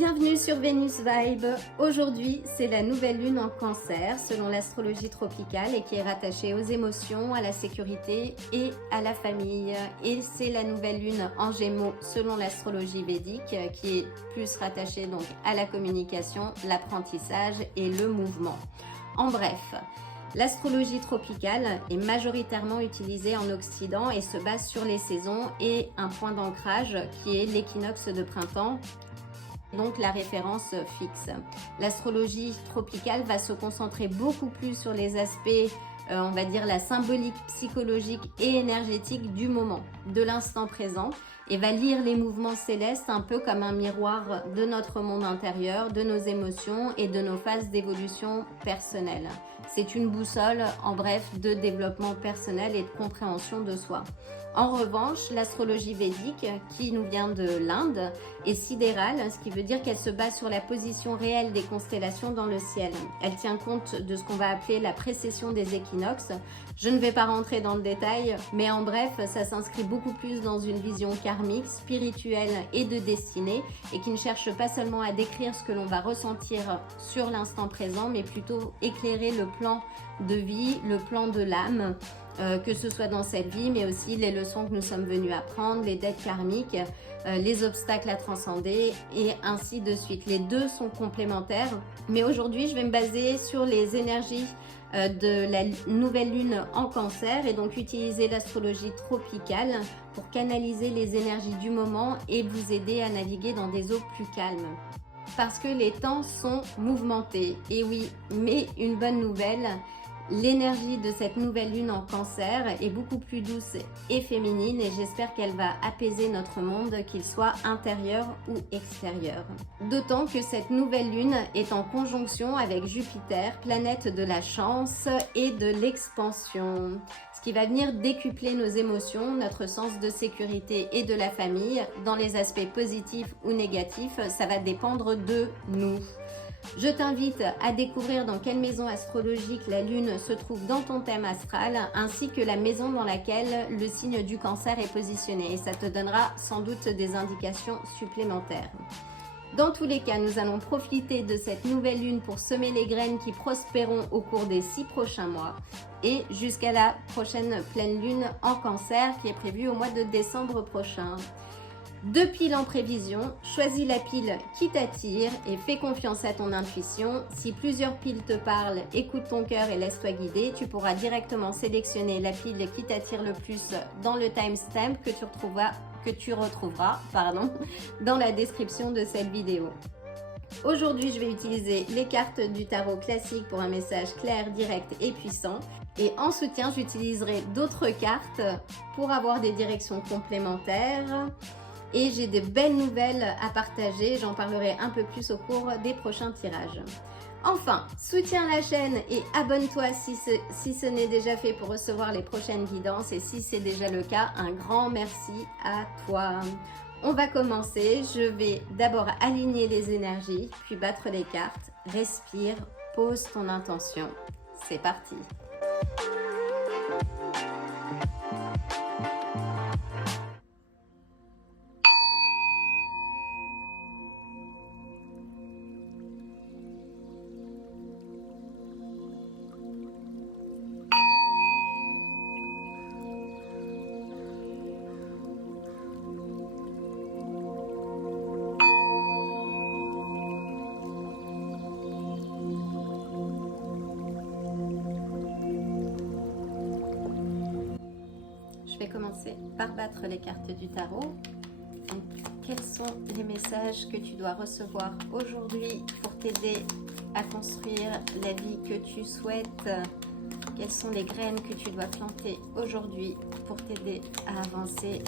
Bienvenue sur Vénus Vibe. Aujourd'hui, c'est la nouvelle lune en Cancer selon l'astrologie tropicale et qui est rattachée aux émotions, à la sécurité et à la famille. Et c'est la nouvelle lune en Gémeaux selon l'astrologie védique qui est plus rattachée donc à la communication, l'apprentissage et le mouvement. En bref, l'astrologie tropicale est majoritairement utilisée en Occident et se base sur les saisons et un point d'ancrage qui est l'équinoxe de printemps, donc la référence fixe. L'astrologie tropicale va se concentrer beaucoup plus sur les aspects, on va dire la symbolique, psychologique et énergétique du moment, de l'instant présent, et va lire les mouvements célestes un peu comme un miroir de notre monde intérieur, de nos émotions et de nos phases d'évolution personnelle. C'est une boussole, en bref, de développement personnel et de compréhension de soi. En revanche, l'astrologie védique, qui nous vient de l'Inde, est sidérale, ce qui veut dire qu'elle se base sur la position réelle des constellations dans le ciel. Elle tient compte de ce qu'on va appeler la précession des équinoxes. Je ne vais pas rentrer dans le détail, mais en bref, ça s'inscrit beaucoup plus dans une vision karmique, spirituelle et de destinée, et qui ne cherche pas seulement à décrire ce que l'on va ressentir sur l'instant présent, mais plutôt éclairer le plan de vie, le plan de l'âme, que ce soit dans cette vie, mais aussi les leçons que nous sommes venus apprendre, les dettes karmiques, les obstacles à transcender et ainsi de suite. Les deux sont complémentaires, mais aujourd'hui je vais me baser sur les énergies de la nouvelle lune en Cancer et donc utiliser l'astrologie tropicale pour canaliser les énergies du moment et vous aider à naviguer dans des eaux plus calmes. Parce que les temps sont mouvementés, et oui, mais une bonne nouvelle, l'énergie de cette nouvelle lune en Cancer est beaucoup plus douce et féminine et j'espère qu'elle va apaiser notre monde, qu'il soit intérieur ou extérieur. D'autant que cette nouvelle lune est en conjonction avec Jupiter, planète de la chance et de l'expansion, ce qui va venir décupler nos émotions, notre sens de sécurité et de la famille. Dans les aspects positifs ou négatifs, ça va dépendre de nous. Je t'invite à découvrir dans quelle maison astrologique la lune se trouve dans ton thème astral, ainsi que la maison dans laquelle le signe du Cancer est positionné. Et ça te donnera sans doute des indications supplémentaires. Dans tous les cas, nous allons profiter de cette nouvelle lune pour semer les graines qui prospéreront au cours des 6 prochains mois et jusqu'à la prochaine pleine lune en Cancer qui est prévue au mois de décembre prochain. 2 piles en prévision, choisis la pile qui t'attire et fais confiance à ton intuition. Si plusieurs piles te parlent, écoute ton cœur et laisse-toi guider. Tu pourras directement sélectionner la pile qui t'attire le plus dans le timestamp que tu retrouveras dans la description de cette vidéo. Aujourd'hui, je vais utiliser les cartes du tarot classique pour un message clair, direct et puissant. Et en soutien, j'utiliserai d'autres cartes pour avoir des directions complémentaires. Et j'ai des belles nouvelles à partager, j'en parlerai un peu plus au cours des prochains tirages. Enfin, soutiens la chaîne et abonne-toi si ce n'est déjà fait pour recevoir les prochaines guidances. Et si c'est déjà le cas, un grand merci à toi. On va commencer, je vais d'abord aligner les énergies, puis battre les cartes. Respire, pose ton intention. C'est parti. Je vais commencer par battre les cartes du tarot. Donc, quels sont les messages que tu dois recevoir aujourd'hui pour t'aider à construire la vie que tu souhaites? Quelles sont les graines que tu dois planter aujourd'hui pour t'aider à avancer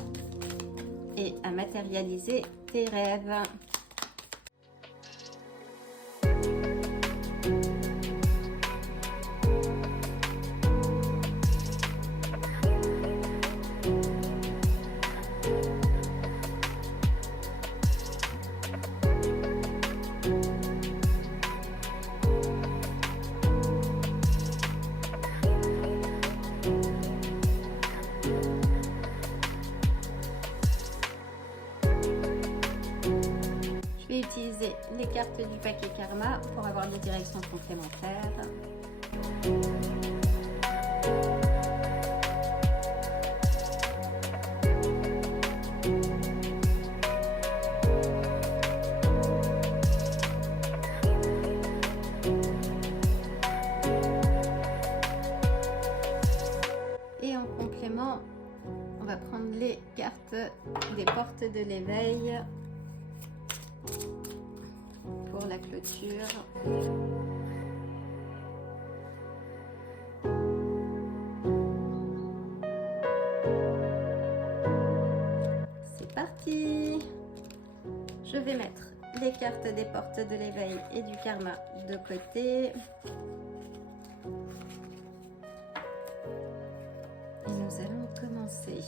et à matérialiser tes rêves? utiliser les cartes du paquet Karma pour avoir des directions complémentaires. Et en complément, on va prendre les cartes des portes de l'éveil pour la clôture. C'est parti! Je vais mettre les cartes des portes de l'éveil et du karma de côté. Et nous allons commencer.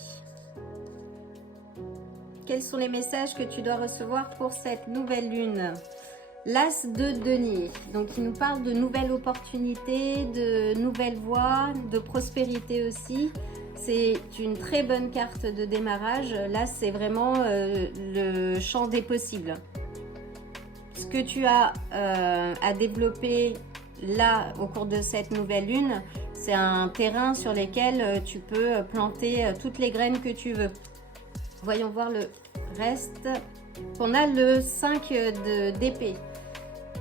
Quels sont les messages que tu dois recevoir pour cette nouvelle lune? L'As de denier. Donc, il nous parle de nouvelles opportunités, de nouvelles voies, de prospérité aussi. C'est une très bonne carte de démarrage. Là, c'est vraiment le champ des possibles. Ce que tu as à développer là au cours de cette nouvelle lune, c'est un terrain sur lequel tu peux planter toutes les graines que tu veux. Voyons voir le reste. On a le 5 d'épée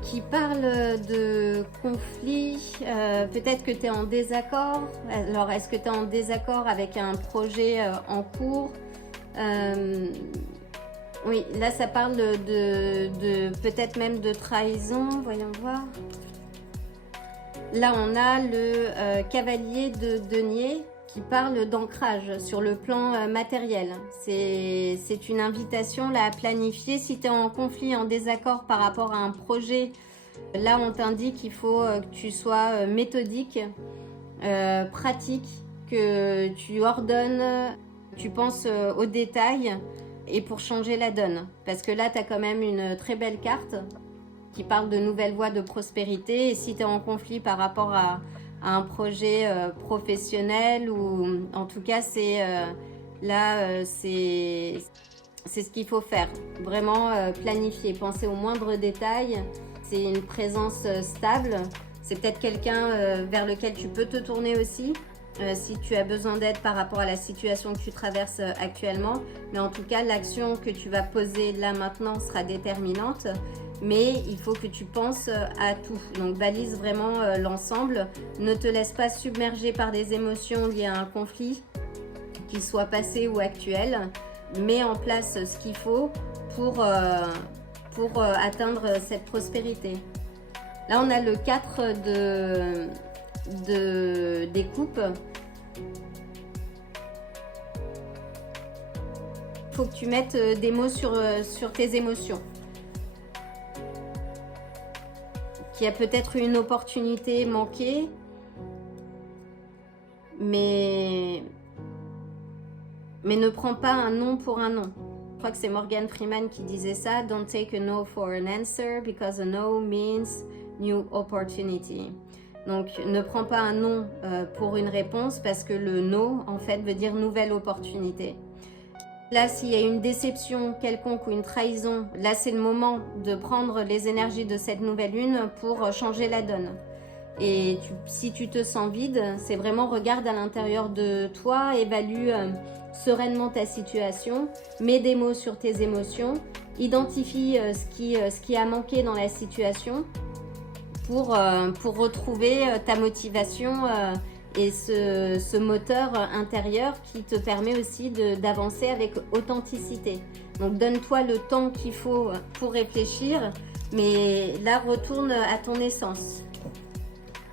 qui parle de conflit. Peut-être que tu es en désaccord. Alors, est-ce que tu es en désaccord avec un projet en cours? Oui, là, ça parle de peut-être même de trahison. Voyons voir. Là, on a le cavalier de denier qui parle d'ancrage sur le plan matériel. C'est une invitation là, à planifier. Si tu es en conflit, en désaccord par rapport à un projet, là, on t'indique qu'il faut que tu sois méthodique, pratique, que tu ordonnes, tu penses aux détails et pour changer la donne. Parce que là, tu as quand même une très belle carte qui parle de nouvelles voies de prospérité. Et si tu es en conflit par rapport à un projet professionnel, ou en tout cas, c'est ce qu'il faut faire. Vraiment planifier, penser aux moindres détails. C'est une présence stable. C'est peut-être quelqu'un vers lequel tu peux te tourner aussi. Si tu as besoin d'aide par rapport à la situation que tu traverses actuellement. Mais en tout cas, l'action que tu vas poser là maintenant sera déterminante. Mais il faut que tu penses à tout. Donc, balise vraiment l'ensemble. Ne te laisse pas submerger par des émotions liées à un conflit, qu'il soit passé ou actuel. Mets en place ce qu'il faut pour atteindre cette prospérité. Là, on a le 4 des coupes. Il faut que tu mettes des mots sur tes émotions. Qu'il y a peut-être une opportunité manquée, mais ne prends pas un non pour un non. Je crois que c'est Morgan Freeman qui disait ça. Don't take a no for an answer because a no means new opportunity. Donc, ne prends pas un non pour une réponse parce que le no, en fait, veut dire nouvelle opportunité. Là, s'il y a une déception quelconque ou une trahison, là, c'est le moment de prendre les énergies de cette nouvelle lune pour changer la donne. Et si tu te sens vide, c'est vraiment regarde à l'intérieur de toi, évalue sereinement ta situation, mets des mots sur tes émotions, identifie ce qui a manqué dans la situation pour retrouver ta motivation et ce moteur intérieur qui te permet aussi d'avancer avec authenticité. Donc donne-toi le temps qu'il faut pour réfléchir, mais là retourne à ton essence.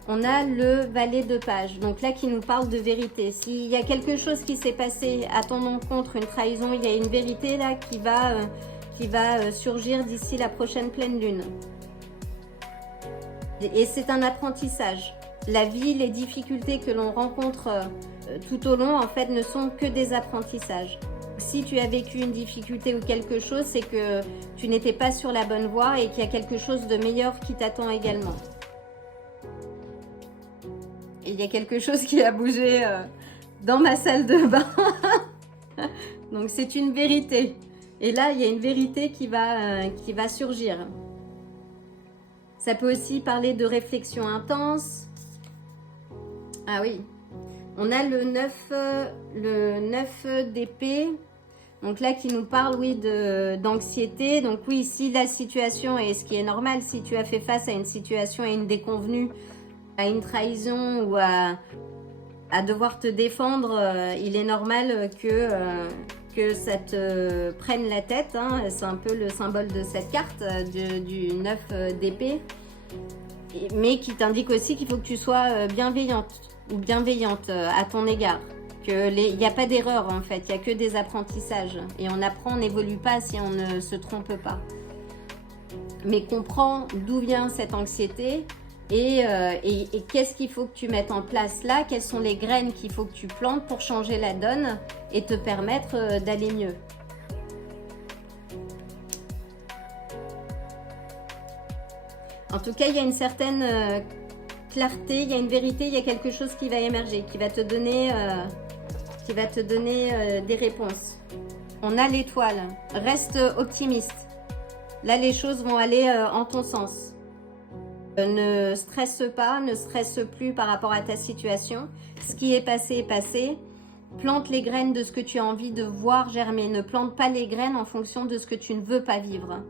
On a le valet de page, donc là qui nous parle de vérité. S'il y a quelque chose qui s'est passé à ton encontre, une trahison, il y a une vérité là qui va surgir d'ici la prochaine pleine lune. Et c'est un apprentissage. La vie, les difficultés que l'on rencontre tout au long, en fait, ne sont que des apprentissages. Si tu as vécu une difficulté ou quelque chose, c'est que tu n'étais pas sur la bonne voie et qu'il y a quelque chose de meilleur qui t'attend également. Et il y a quelque chose qui a bougé dans ma salle de bain. Donc c'est une vérité. Et là, il y a une vérité qui va surgir. Ça peut aussi parler de réflexion intense. Ah oui, on a le 9 d'épée. Donc là, qui nous parle, oui, d'anxiété. Donc oui, si la situation, et ce qui est normal, si tu as fait face à une situation, à une déconvenue, à une trahison ou à devoir te défendre, il est normal que ça te prenne la tête. Hein. C'est un peu le symbole de cette carte, du 9 d'épée. Mais qui t'indique aussi qu'il faut que tu sois bienveillante ou bienveillante à ton égard. Il n'y a pas d'erreur en fait, il n'y a que des apprentissages. Et on apprend, on n'évolue pas si on ne se trompe pas. Mais comprends d'où vient cette anxiété et qu'est-ce qu'il faut que tu mettes en place là, quelles sont les graines qu'il faut que tu plantes pour changer la donne et te permettre d'aller mieux. En tout cas, il y a une certaine clarté, il y a une vérité, il y a quelque chose qui va émerger, qui va te donner des réponses. On a l'étoile. Reste optimiste. Là, les choses vont aller en ton sens. Ne stresse pas, ne stresse plus par rapport à ta situation. Ce qui est passé est passé. Plante les graines de ce que tu as envie de voir germer. Ne plante pas les graines en fonction de ce que tu ne veux pas vivre.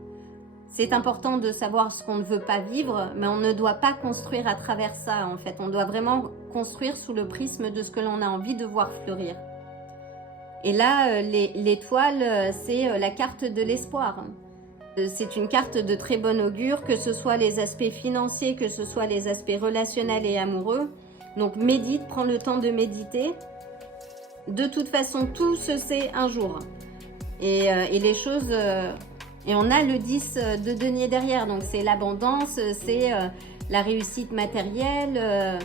C'est important de savoir ce qu'on ne veut pas vivre, mais on ne doit pas construire à travers ça, en fait. On doit vraiment construire sous le prisme de ce que l'on a envie de voir fleurir. Et là, l'étoile, c'est la carte de l'espoir. C'est une carte de très bon augure, que ce soit les aspects financiers, que ce soit les aspects relationnels et amoureux. Donc médite, prends le temps de méditer. De toute façon, tout se sait un jour. Et les choses... Et on a le 10 de denier derrière, donc c'est l'abondance, c'est la réussite matérielle.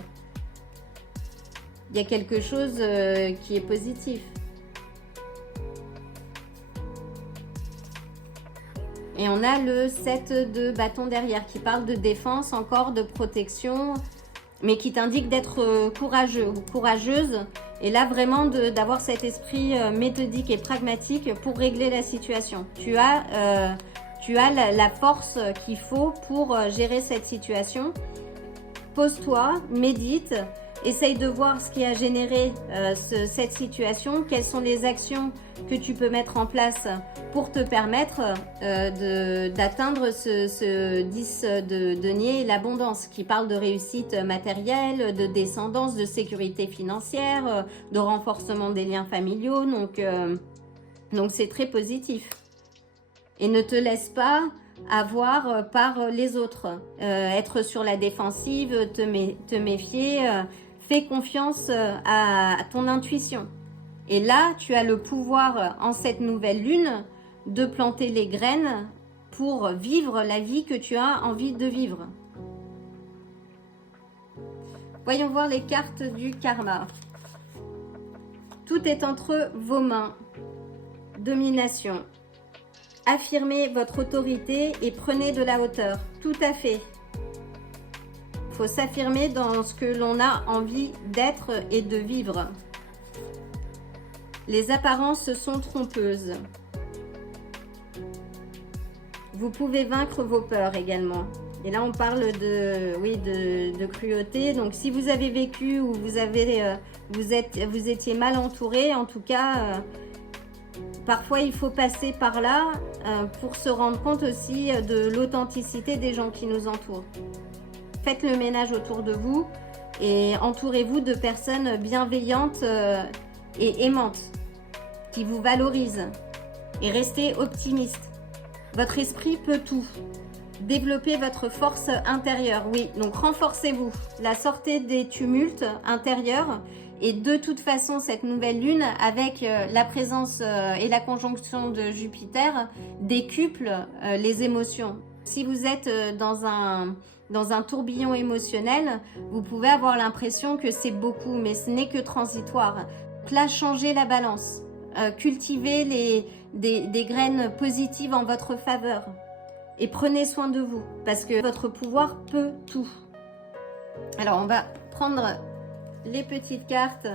Il y a quelque chose qui est positif. Et on a le 7 de bâton derrière qui parle de défense, encore de protection, mais qui t'indique d'être courageux ou courageuse. Et là, vraiment, d'avoir cet esprit méthodique et pragmatique pour régler la situation. Tu as la force qu'il faut pour gérer cette situation. Pose-toi, médite, essaye de voir ce qui a généré cette situation, quelles sont les actions que tu peux mettre en place pour te permettre d'atteindre ce 10 de denier, l'abondance, qui parle de réussite matérielle, de descendance, de sécurité financière, de renforcement des liens familiaux. Donc c'est très positif. Et ne te laisse pas avoir par les autres. Être sur la défensive, te méfier, fais confiance à ton intuition. Et là, tu as le pouvoir en cette nouvelle lune de planter les graines pour vivre la vie que tu as envie de vivre. Voyons voir les cartes du karma. Tout est entre vos mains. Domination. Affirmez votre autorité et prenez de la hauteur. Tout à fait. Il faut s'affirmer dans ce que l'on a envie d'être et de vivre. Les apparences sont trompeuses. Vous pouvez vaincre vos peurs également. Et là, on parle de cruauté. Donc, si vous avez vécu ou vous étiez mal entouré, en tout cas, parfois, il faut passer par là pour se rendre compte aussi de l'authenticité des gens qui nous entourent. Faites le ménage autour de vous et entourez-vous de personnes bienveillantes et aimantes qui vous valorisent. Et restez optimiste. Votre esprit peut tout. Développez votre force intérieure. Oui, donc renforcez-vous. La sortez des tumultes intérieurs. Et de toute façon, cette nouvelle lune, avec la présence et la conjonction de Jupiter, décuple les émotions. Si vous êtes dans un tourbillon émotionnel, vous pouvez avoir l'impression que c'est beaucoup, mais ce n'est que transitoire. Donc là, changez la balance. Cultivez des graines positives en votre faveur. Et prenez soin de vous, parce que votre pouvoir peut tout. Alors, on va prendre les petites cartes.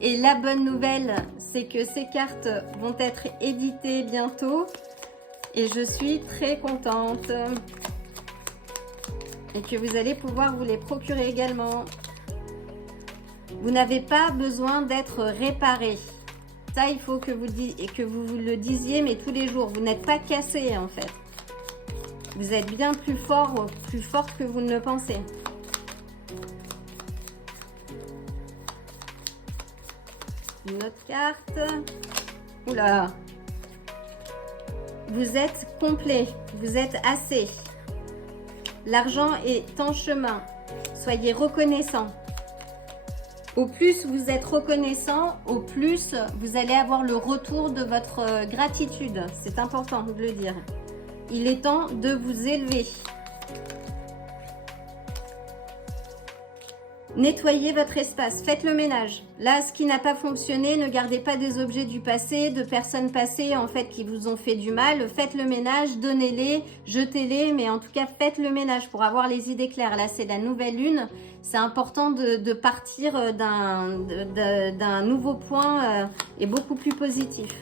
Et la bonne nouvelle, c'est que ces cartes vont être éditées bientôt. Et je suis très contente. Et que vous allez pouvoir vous les procurer également. Vous n'avez pas besoin d'être réparé. Ça, il faut que vous le disiez, mais tous les jours. Vous n'êtes pas cassé, en fait. Vous êtes bien plus fort que vous ne le pensez. Une autre carte. Oula. Vous êtes complet. Vous êtes assez. L'argent est en chemin. Soyez reconnaissant. Au plus vous êtes reconnaissant, au plus vous allez avoir le retour de votre gratitude. C'est important de le dire. Il est temps de vous élever. Nettoyez votre espace, faites le ménage. Là, ce qui n'a pas fonctionné, ne gardez pas des objets du passé, de personnes passées en fait qui vous ont fait du mal. Faites le ménage, donnez-les, jetez-les, mais en tout cas faites le ménage pour avoir les idées claires. Là, c'est la nouvelle lune. C'est important de partir d'un nouveau point et beaucoup plus positif.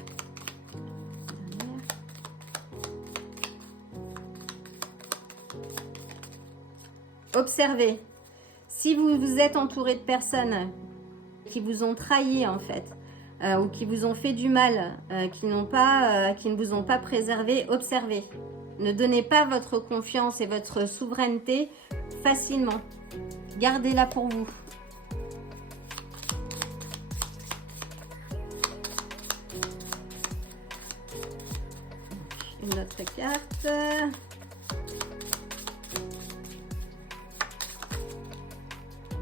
Observez. Si vous vous êtes entouré de personnes qui vous ont trahi en fait, ou qui vous ont fait du mal, qui ne vous ont pas préservé, observez. Ne donnez pas votre confiance et votre souveraineté facilement. Gardez-la pour vous. Une autre carte.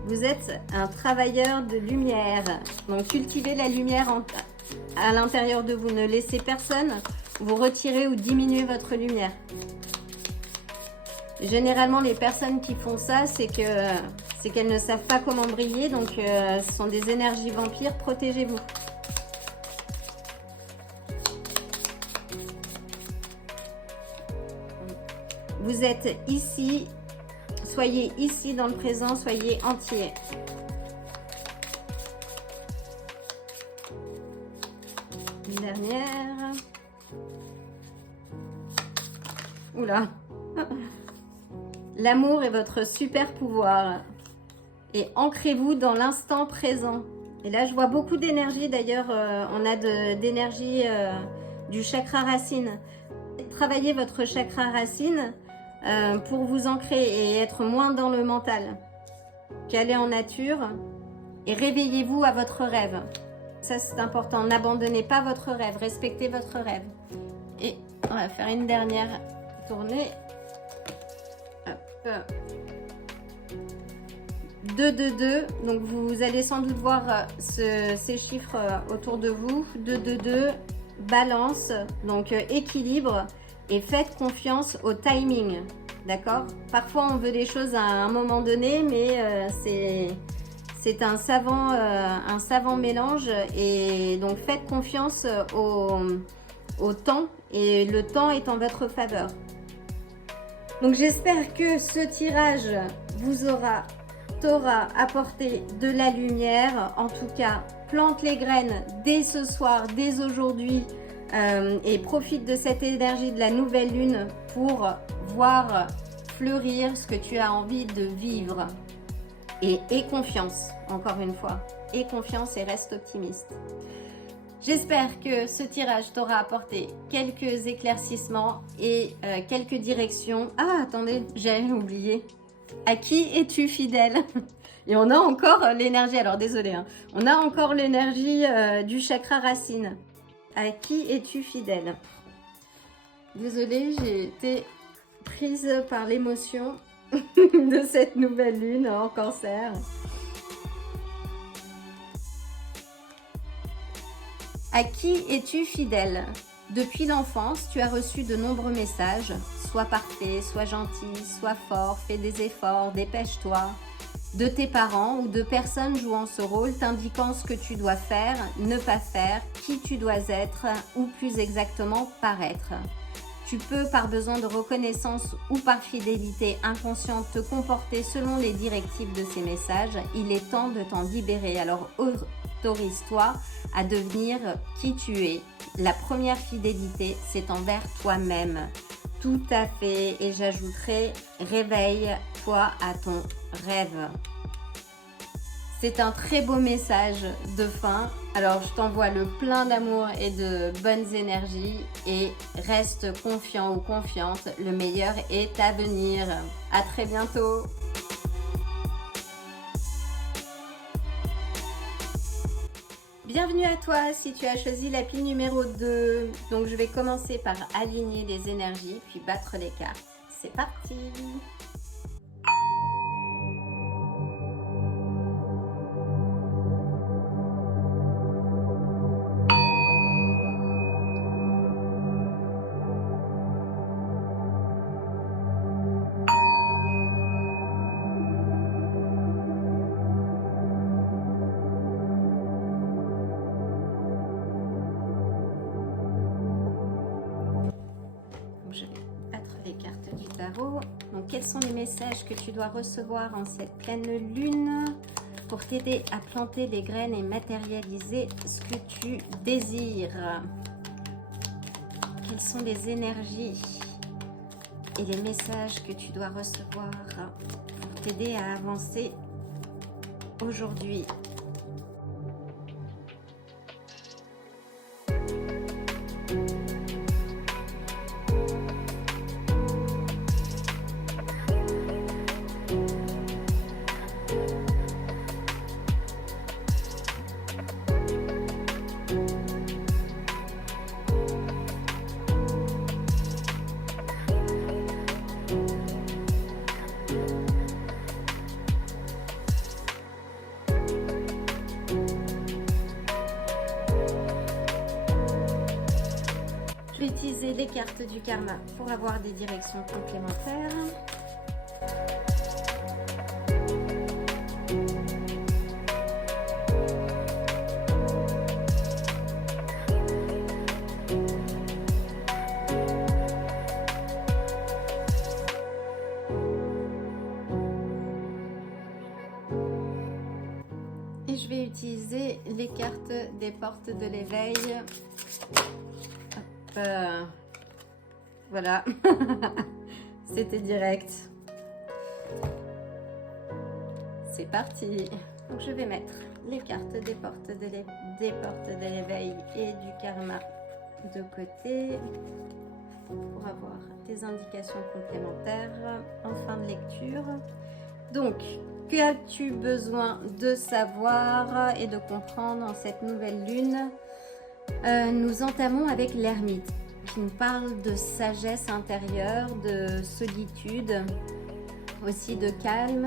Vous êtes un travailleur de lumière. Donc, cultivez la lumière à l'intérieur de vous. Ne laissez personne vous retirer ou diminuer votre lumière. Généralement, les personnes qui font ça, c'est qu'elles ne savent pas comment briller. Donc, ce sont des énergies vampires. Protégez-vous. Vous êtes ici. Soyez ici dans le présent, soyez entier. Une dernière. Oula. L'amour est votre super pouvoir. Et ancrez-vous dans l'instant présent. Et là, je vois beaucoup d'énergie. D'ailleurs, on a d'énergie du chakra racine. Travaillez votre chakra racine. Pour vous ancrer et être moins dans le mental. Qu'allez en nature et réveillez-vous à votre rêve. Ça, c'est important. N'abandonnez pas votre rêve, respectez votre rêve. Et on va faire une dernière tournée. Hop. 2, 2, 2. Donc, vous allez sans doute voir ces chiffres autour de vous. 2, 2, 2. Balance. Donc, équilibre. Et faites confiance au timing, d'accord? Parfois, on veut des choses à un moment donné, mais c'est un savant mélange. Et donc, faites confiance au temps, et le temps est en votre faveur. Donc, j'espère que ce tirage t'aura apporté de la lumière. En tout cas, plante les graines dès ce soir, dès aujourd'hui. Et profite de cette énergie de la nouvelle lune pour voir fleurir ce que tu as envie de vivre. Et aie confiance, encore une fois. Aie confiance et reste optimiste. J'espère que ce tirage t'aura apporté quelques éclaircissements et quelques directions. Ah, attendez, j'ai oublié. À qui es-tu fidèle? Et on a encore l'énergie, alors désolé, hein, on a encore l'énergie du chakra racine. À qui es-tu fidèle? Désolée, j'ai été prise par l'émotion de cette nouvelle lune en Cancer. À qui es-tu fidèle? Depuis l'enfance, tu as reçu de nombreux messages. Sois parfait, sois gentil, sois fort, fais des efforts, dépêche-toi. De tes parents ou de personnes jouant ce rôle t'indiquant ce que tu dois faire, ne pas faire, qui tu dois être ou plus exactement paraître. Tu peux par besoin de reconnaissance ou par fidélité inconsciente te comporter selon les directives de ces messages. Il est temps de t'en libérer, alors autorise-toi à devenir qui tu es la première fidélité, c'est envers toi-même. Tout à fait. Et j'ajouterai, réveille-toi à ton rêve. C'est un très beau message de fin. Alors, je t'envoie le plein d'amour et de bonnes énergies et reste confiant ou confiante. Le meilleur est à venir. À très bientôt. Bienvenue à toi si tu as choisi la pile numéro 2. Donc, je vais commencer par aligner les énergies puis battre les cartes. C'est parti! Je vais battre les cartes du tarot. Donc, quels sont les messages que tu dois recevoir en cette pleine lune pour t'aider à planter des graines et matérialiser ce que tu désires? Quelles sont les énergies et les messages que tu dois recevoir pour t'aider à avancer aujourd'hui? Je vais utiliser les cartes du karma pour avoir des directions complémentaires. Et je vais utiliser les cartes des portes de l'éveil. Voilà, c'était direct. C'est parti. Donc je vais mettre les cartes des portes de l'éveil et du karma de côté pour avoir des indications complémentaires en fin de lecture. Donc, que as-tu besoin de savoir et de comprendre en cette nouvelle lune? Nous entamons avec l'ermite qui nous parle de sagesse intérieure, de solitude, aussi de calme.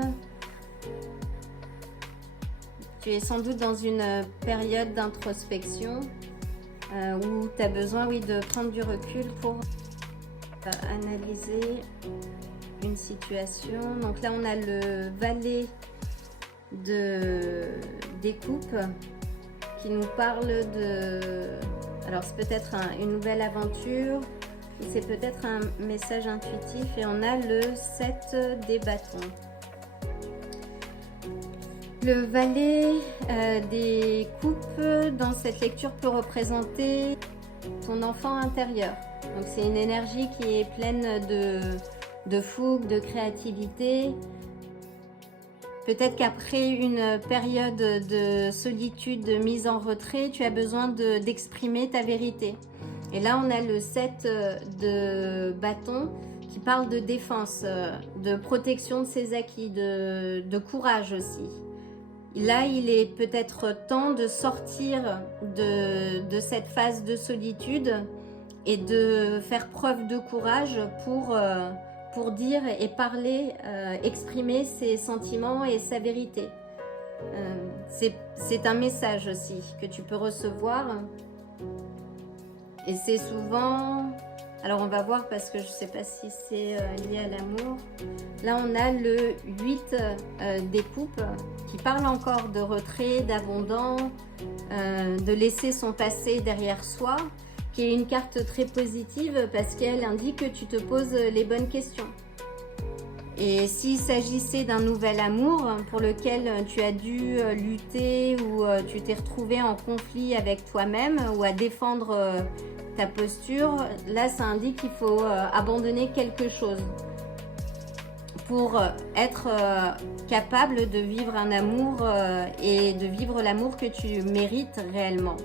Tu es sans doute dans une période d'introspection où tu as besoin, oui, de prendre du recul pour analyser une situation. Donc là, on a le valet des coupes qui nous parle de... Alors, c'est peut-être une nouvelle aventure, c'est peut-être un message intuitif. Et on a le 7 des bâtons. Le valet des coupes, dans cette lecture, peut représenter ton enfant intérieur. Donc, c'est une énergie qui est pleine de fougue, de créativité. Peut-être qu'après une période de solitude, de mise en retrait, tu as besoin d'exprimer ta vérité. Et là, on a le 7 de bâton qui parle de défense, de protection de ses acquis, de courage aussi. Là, il est peut-être temps de sortir de cette phase de solitude et de faire preuve de courage pour dire et parler, exprimer ses sentiments et sa vérité. C'est un message aussi que tu peux recevoir. Et c'est souvent... Alors on va voir parce que je ne sais pas si c'est lié à l'amour. Là on a le 8 des coupes qui parle encore de retrait, d'abondant, de laisser son passé derrière soi, qui est une carte très positive parce qu'elle indique que tu te poses les bonnes questions. Et s'il s'agissait d'un nouvel amour pour lequel tu as dû lutter ou tu t'es retrouvé en conflit avec toi-même ou à défendre ta posture, là ça indique qu'il faut abandonner quelque chose pour être capable de vivre un amour et de vivre l'amour que tu mérites réellement.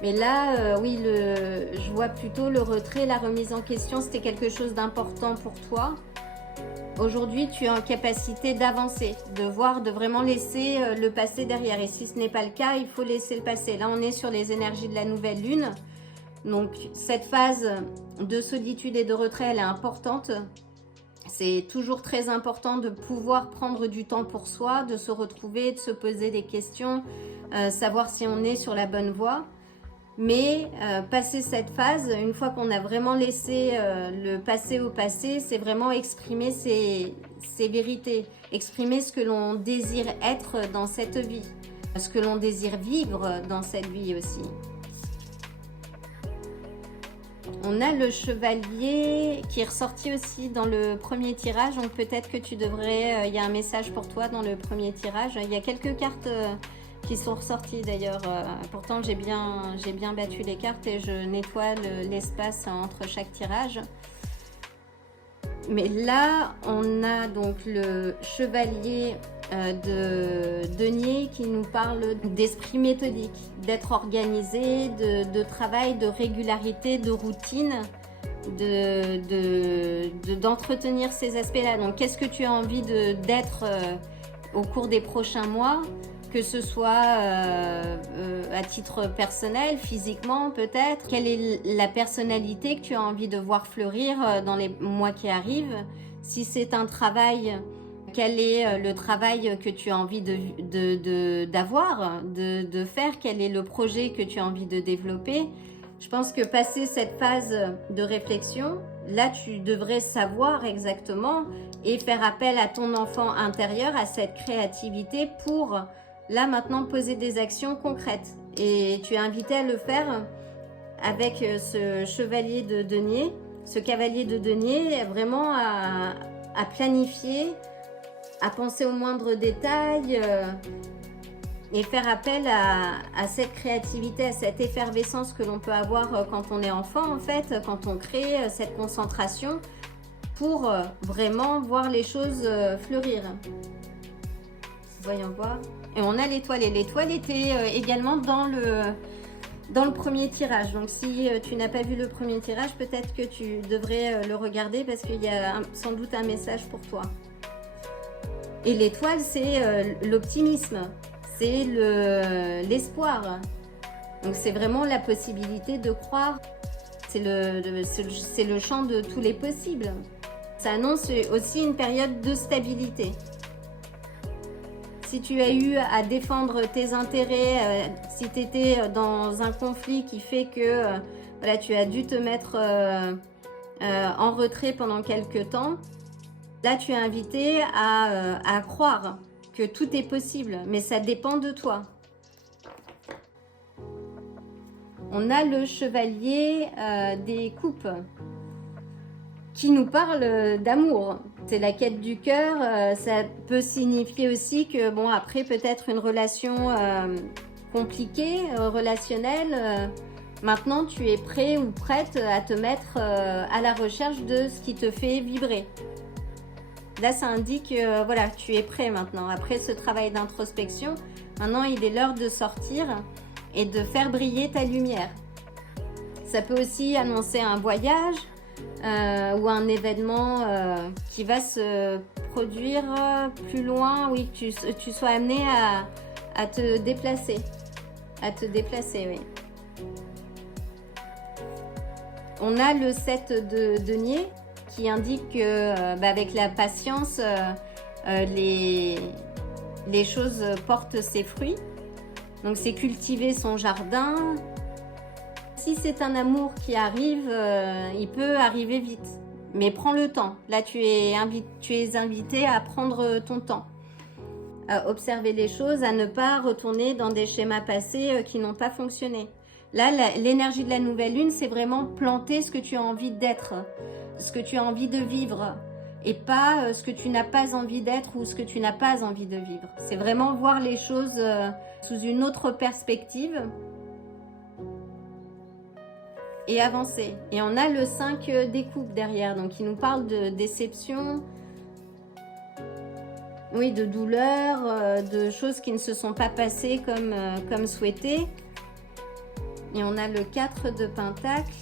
Mais là, oui, je vois plutôt le retrait, la remise en question, c'était quelque chose d'important pour toi. Aujourd'hui, tu es en capacité d'avancer, de voir, de vraiment laisser le passé derrière. Et si ce n'est pas le cas, il faut laisser le passé. Là, on est sur les énergies de la nouvelle lune. Donc, cette phase de solitude et de retrait, elle est importante. C'est toujours très important de pouvoir prendre du temps pour soi, de se retrouver, de se poser des questions, savoir si on est sur la bonne voie. Mais passer cette phase, une fois qu'on a vraiment laissé le passé au passé, c'est vraiment exprimer ses vérités, exprimer ce que l'on désire être dans cette vie, ce que l'on désire vivre dans cette vie aussi. On a le chevalier qui est ressorti aussi dans le premier tirage, donc peut-être que tu devrais, il y a un message pour toi dans le premier tirage. Il y a quelques cartes qui sont ressorties d'ailleurs, pourtant j'ai bien battu les cartes et je nettoie l'espace entre chaque tirage. Mais là, on a donc le chevalier de denier qui nous parle d'esprit méthodique, d'être organisé, de travail, de régularité, de routine, d'entretenir ces aspects-là. Donc, qu'est-ce que tu as envie d'être au cours des prochains mois, que ce soit à titre personnel, physiquement peut-être. Quelle est la personnalité que tu as envie de voir fleurir dans les mois qui arrivent? Si c'est un travail, quel est le travail que tu as envie d'avoir, de faire? Quel est le projet que tu as envie de développer? Je pense que passer cette phase de réflexion, là tu devrais savoir exactement et faire appel à ton enfant intérieur, à cette créativité pour là maintenant poser des actions concrètes. Et tu es invité à le faire avec ce chevalier de denier, ce cavalier de denier, vraiment à planifier, à penser aux moindres détails et faire appel à cette créativité, à cette effervescence que l'on peut avoir quand on est enfant en fait, quand on crée cette concentration pour vraiment voir les choses fleurir. Voyons voir. Et on a l'étoile, et l'étoile était également dans le premier tirage. Donc si tu n'as pas vu le premier tirage, peut-être que tu devrais le regarder parce qu'il y a sans doute un message pour toi. Et l'étoile, c'est l'optimisme, c'est l'espoir. Donc c'est vraiment la possibilité de croire. C'est le champ de tous les possibles. Ça annonce aussi une période de stabilité. Si tu as eu à défendre tes intérêts, si tu étais dans un conflit qui fait que voilà, tu as dû te mettre en retrait pendant quelques temps, là tu es invité à croire que tout est possible, mais ça dépend de toi. On a le chevalier des coupes qui nous parle d'amour. C'est la quête du cœur, ça peut signifier aussi que, bon, après peut-être une relation compliquée, relationnelle, maintenant tu es prêt ou prête à te mettre à la recherche de ce qui te fait vibrer. Là, ça indique que voilà, tu es prêt maintenant. Après ce travail d'introspection, maintenant il est l'heure de sortir et de faire briller ta lumière. Ça peut aussi annoncer un voyage, ou un événement qui va se produire plus loin, oui, que tu sois amené à te déplacer. Oui. On a le 7 de denier qui indique que avec la patience, les choses portent ses fruits. Donc c'est cultiver son jardin. Si c'est un amour qui arrive, il peut arriver vite. Mais prends le temps. Là, tu es invité à prendre ton temps. À observer les choses, à ne pas retourner dans des schémas passés qui n'ont pas fonctionné. Là, l'énergie de la nouvelle lune, c'est vraiment planter ce que tu as envie d'être. ce que tu as envie de vivre et pas ce que tu n'as pas envie d'être ou ce que tu n'as pas envie de vivre. C'est vraiment voir les choses sous une autre perspective et avancer. Et on a le 5 des coupes derrière, donc il nous parle de déception, oui, de douleur, de choses qui ne se sont pas passées comme souhaité. Et on a le 4 de Pentacle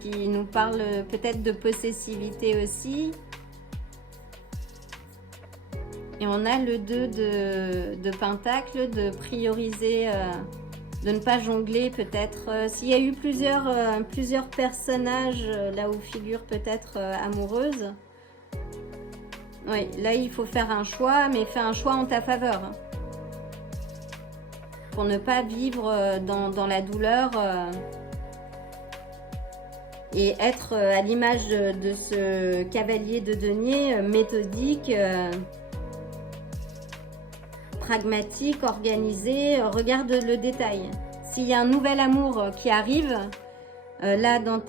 qui nous parle peut-être de possessivité aussi. Et on a le 2 de Pentacle, de prioriser, de ne pas jongler peut-être. S'il y a eu plusieurs personnages là où figure peut-être amoureuse, oui, là il faut faire un choix, mais fais un choix en ta faveur. Pour ne pas vivre dans la douleur et être à l'image de ce cavalier de denier, méthodique, pragmatique, organisé. Regarde le détail. S'il y a un nouvel amour qui arrive là dans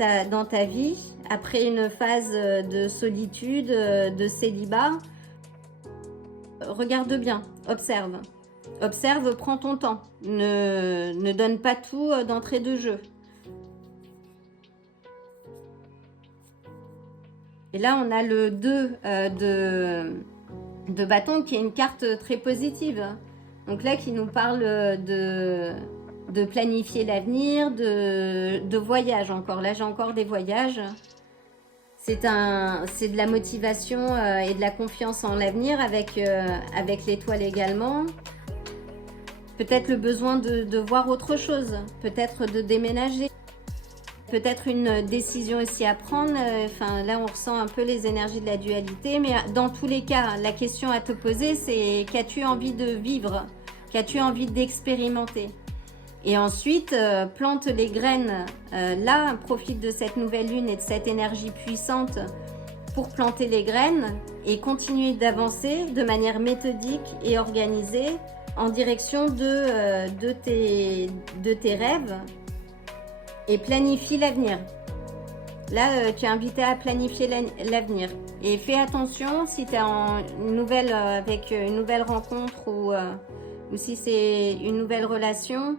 ta vie, après une phase de solitude, de célibat, regarde bien, observe. Observe, prends ton temps. Ne donne pas tout d'entrée de jeu. Et là, on a le 2 de bâton qui est une carte très positive. Donc là, qui nous parle de planifier l'avenir, de voyage encore. Là, j'ai encore des voyages. C'est de la motivation et de la confiance en l'avenir avec l'étoile également. Peut-être le besoin de voir autre chose, peut-être de déménager, peut-être une décision aussi à prendre. Enfin, là, on ressent un peu les énergies de la dualité, mais dans tous les cas, la question à te poser, c'est qu'as-tu envie de vivre? Qu'as-tu envie d'expérimenter? Et ensuite, plante les graines. Là, profite de cette nouvelle lune et de cette énergie puissante pour planter les graines et continuer d'avancer de manière méthodique et organisée en direction de tes rêves et planifie l'avenir. Là, tu es invité à planifier l'avenir. Et fais attention si tu es avec une nouvelle rencontre ou si c'est une nouvelle relation.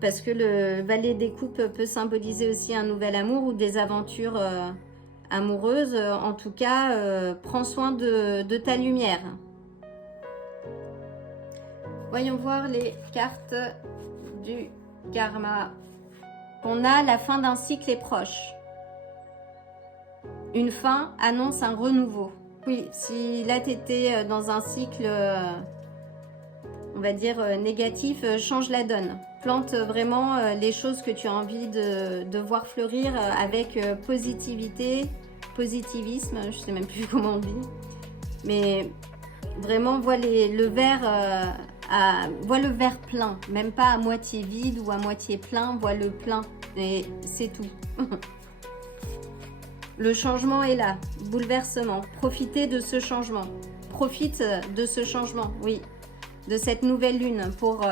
Parce que le valet des coupes peut symboliser aussi un nouvel amour ou des aventures amoureuses. En tout cas, prends soin de ta lumière. Voyons voir les cartes du karma. On a la fin d'un cycle est proche. Une fin annonce un renouveau. Oui, si là tu étais dans un cycle, on va dire négatif, change la donne. Plante vraiment les choses que tu as envie de voir fleurir avec positivité, positivisme, je sais même plus comment on dit. Mais vraiment, vois le verre... vois le verre plein, même pas à moitié vide ou à moitié plein, vois le plein et c'est tout. Le changement est là, bouleversement, profitez de ce changement, profite de ce changement, oui, de cette nouvelle lune pour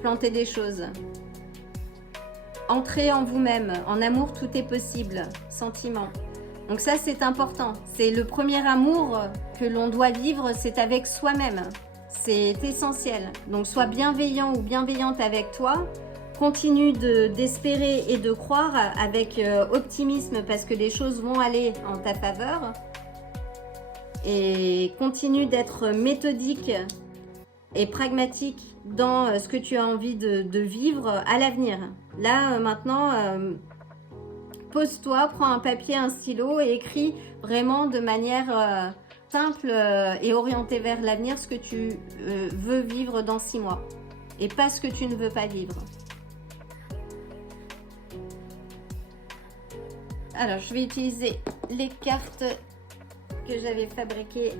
planter des choses. Entrez en vous-même, en amour tout est possible, sentiment. Donc ça c'est important, c'est le premier amour que l'on doit vivre, c'est avec soi-même. C'est essentiel. Donc, sois bienveillant ou bienveillante avec toi. Continue d'espérer et de croire avec optimisme parce que les choses vont aller en ta faveur. Et continue d'être méthodique et pragmatique dans ce que tu as envie de vivre à l'avenir. Là, maintenant, pose-toi, prends un papier, un stylo et écris vraiment de manière... simple et orienté vers l'avenir, ce que tu veux vivre dans 6 mois et pas ce que tu ne veux pas vivre. Alors, je vais utiliser les cartes que j'avais fabriquées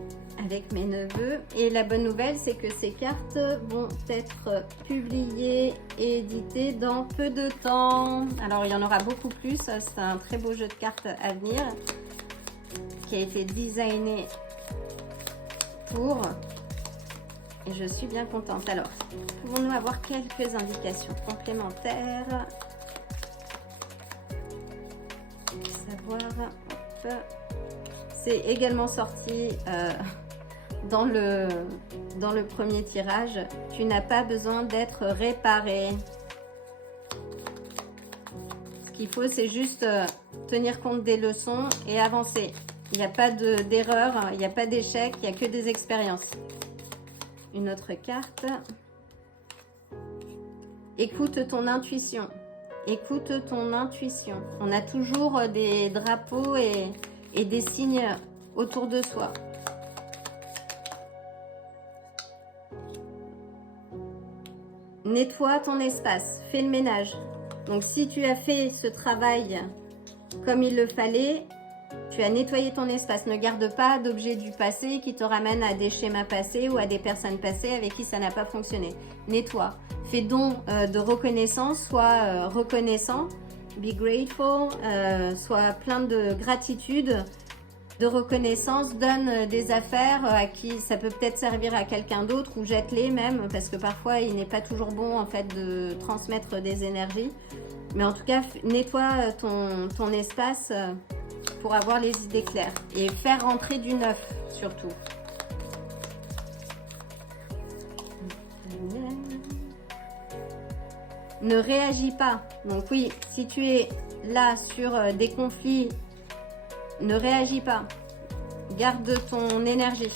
avec mes neveux et la bonne nouvelle, c'est que ces cartes vont être publiées et éditées dans peu de temps. Alors, il y en aura beaucoup plus. C'est un très beau jeu de cartes à venir qui a été designé et je suis bien contente. Alors, pouvons-nous avoir quelques indications complémentaires? voir. Hop. C'est également sorti dans le premier tirage. Tu n'as pas besoin d'être réparé. Ce qu'il faut, c'est juste tenir compte des leçons et avancer. Il n'y a pas d'erreur, il n'y a pas d'échec, il n'y a que des expériences. Une autre carte. Écoute ton intuition. Écoute ton intuition. On a toujours des drapeaux et des signes autour de soi. Nettoie ton espace, fais le ménage. Donc si tu as fait ce travail comme il le fallait, tu as nettoyé ton espace. Ne garde pas d'objets du passé qui te ramènent à des schémas passés ou à des personnes passées avec qui ça n'a pas fonctionné. Nettoie. Fais don de reconnaissance, sois reconnaissant, be grateful, sois plein de gratitude, de reconnaissance, donne des affaires à qui ça peut peut-être servir à quelqu'un d'autre ou jette-les même, parce que parfois il n'est pas toujours bon en fait de transmettre des énergies. Mais en tout cas, nettoie ton espace pour avoir les idées claires et faire rentrer du neuf surtout. Ne réagis pas. Donc oui, si tu es là sur des conflits, ne réagis pas. Garde ton énergie.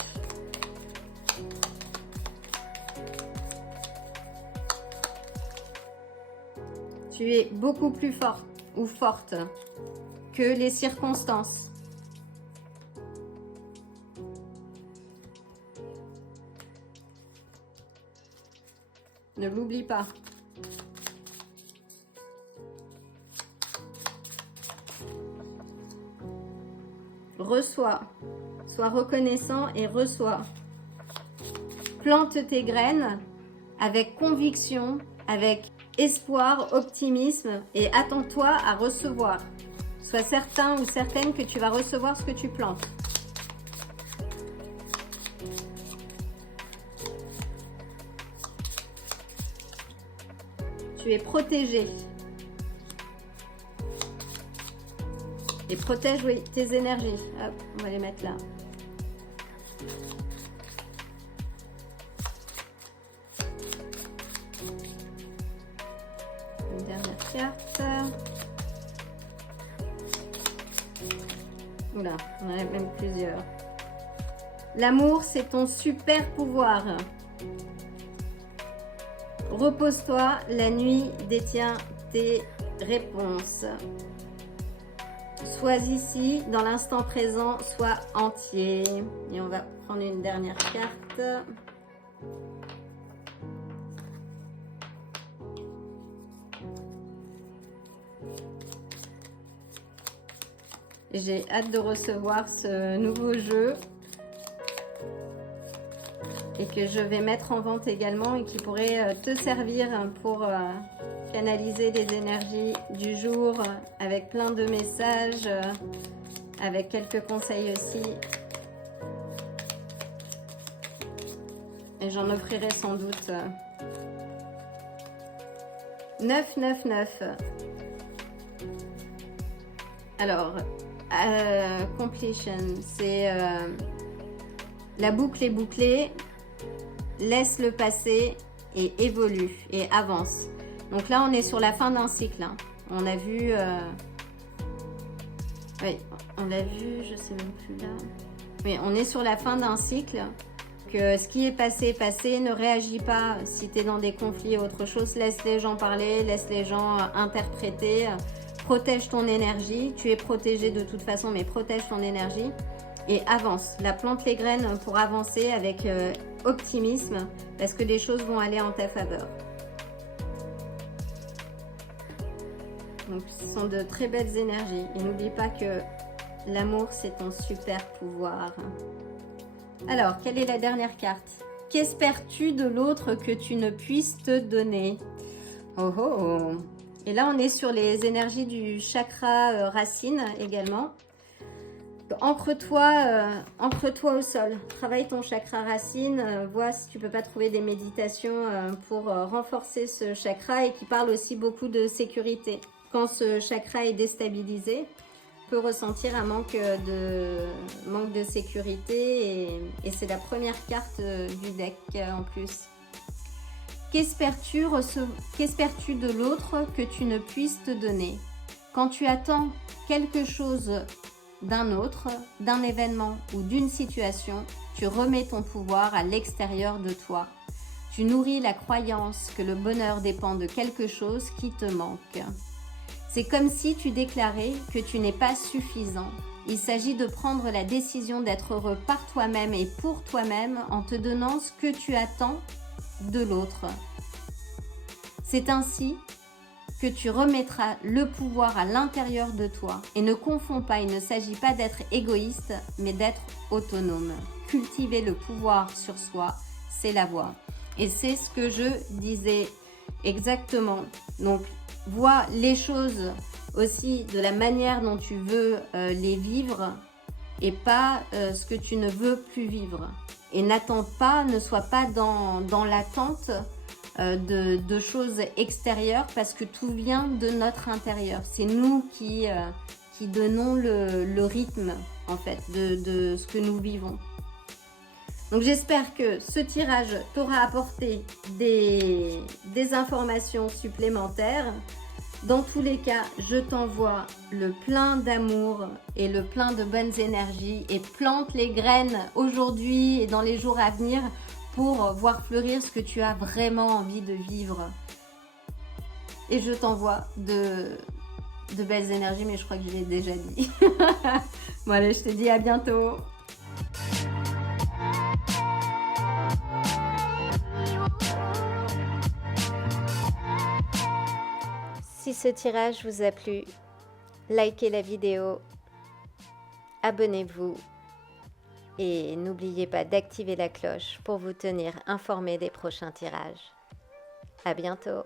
Tu es beaucoup plus fort ou forte que les circonstances. Ne l'oublie pas. Reçois. Sois reconnaissant et reçois. Plante tes graines avec conviction, avec espoir, optimisme et attends-toi à recevoir. Sois certain ou certaine que tu vas recevoir ce que tu plantes. Tu es protégé. Et protège, oui, tes énergies. Hop, on va les mettre là. Une dernière carte. Oula, on en a même plusieurs. L'amour, c'est ton super pouvoir. Repose-toi, la nuit détient tes réponses. Sois ici, dans l'instant présent, sois entier. Et on va prendre une dernière carte. J'ai hâte de recevoir ce nouveau jeu et que je vais mettre en vente également et qui pourrait te servir pour canaliser les énergies du jour avec plein de messages, avec quelques conseils aussi. Et j'en offrirai sans doute 999. Alors, completion, c'est la boucle est bouclée, laisse le passer et évolue et avance. Donc là, on est sur la fin d'un cycle. Hein. On a vu, oui, on l'a vu, je sais même plus là. Oui, on est sur la fin d'un cycle. Que ce qui est passé, passé, ne réagis pas si tu es dans des conflits ou autre chose. Laisse les gens parler, laisse les gens interpréter. Protège ton énergie. Tu es protégé de toute façon, mais protège ton énergie. Et avance. La plante les graines pour avancer avec optimisme parce que les choses vont aller en ta faveur. Donc, ce sont de très belles énergies. Et n'oublie pas que l'amour, c'est ton super pouvoir. Alors, quelle est la dernière carte? Qu'espères-tu de l'autre que tu ne puisses te donner? Oh oh! Et là, on est sur les énergies du chakra racine également. Ancre-toi au sol. Travaille ton chakra racine. Vois si tu peux pas trouver des méditations pour renforcer ce chakra et qui parle aussi beaucoup de sécurité. Quand ce chakra est déstabilisé, peut ressentir un manque de sécurité et c'est la première carte du deck en plus. Qu'espères-tu de l'autre que tu ne puisses te donner? Quand tu attends quelque chose d'un autre, d'un événement ou d'une situation, tu remets ton pouvoir à l'extérieur de toi. Tu nourris la croyance que le bonheur dépend de quelque chose qui te manque. C'est comme si tu déclarais que tu n'es pas suffisant. Il s'agit de prendre la décision d'être heureux par toi-même et pour toi-même en te donnant ce que tu attends de l'autre. C'est ainsi que tu remettras le pouvoir à l'intérieur de toi. Et ne confonds pas, il ne s'agit pas d'être égoïste, mais d'être autonome. Cultiver le pouvoir sur soi, c'est la voie. Et c'est ce que je disais exactement. Donc, vois les choses aussi de la manière dont tu veux les vivre et pas ce que tu ne veux plus vivre. Et n'attends pas, ne sois pas dans l'attente de choses extérieures parce que tout vient de notre intérieur. C'est nous qui donnons le rythme en fait de ce que nous vivons. Donc j'espère que ce tirage t'aura apporté des informations supplémentaires. Dans tous les cas, je t'envoie le plein d'amour et le plein de bonnes énergies et plante les graines aujourd'hui et dans les jours à venir pour voir fleurir ce que tu as vraiment envie de vivre. Et je t'envoie de belles énergies, mais je crois que je l'ai déjà dit. Bon allez, je te dis à bientôt. Si ce tirage vous a plu, likez la vidéo, abonnez-vous et n'oubliez pas d'activer la cloche pour vous tenir informé des prochains tirages. À bientôt.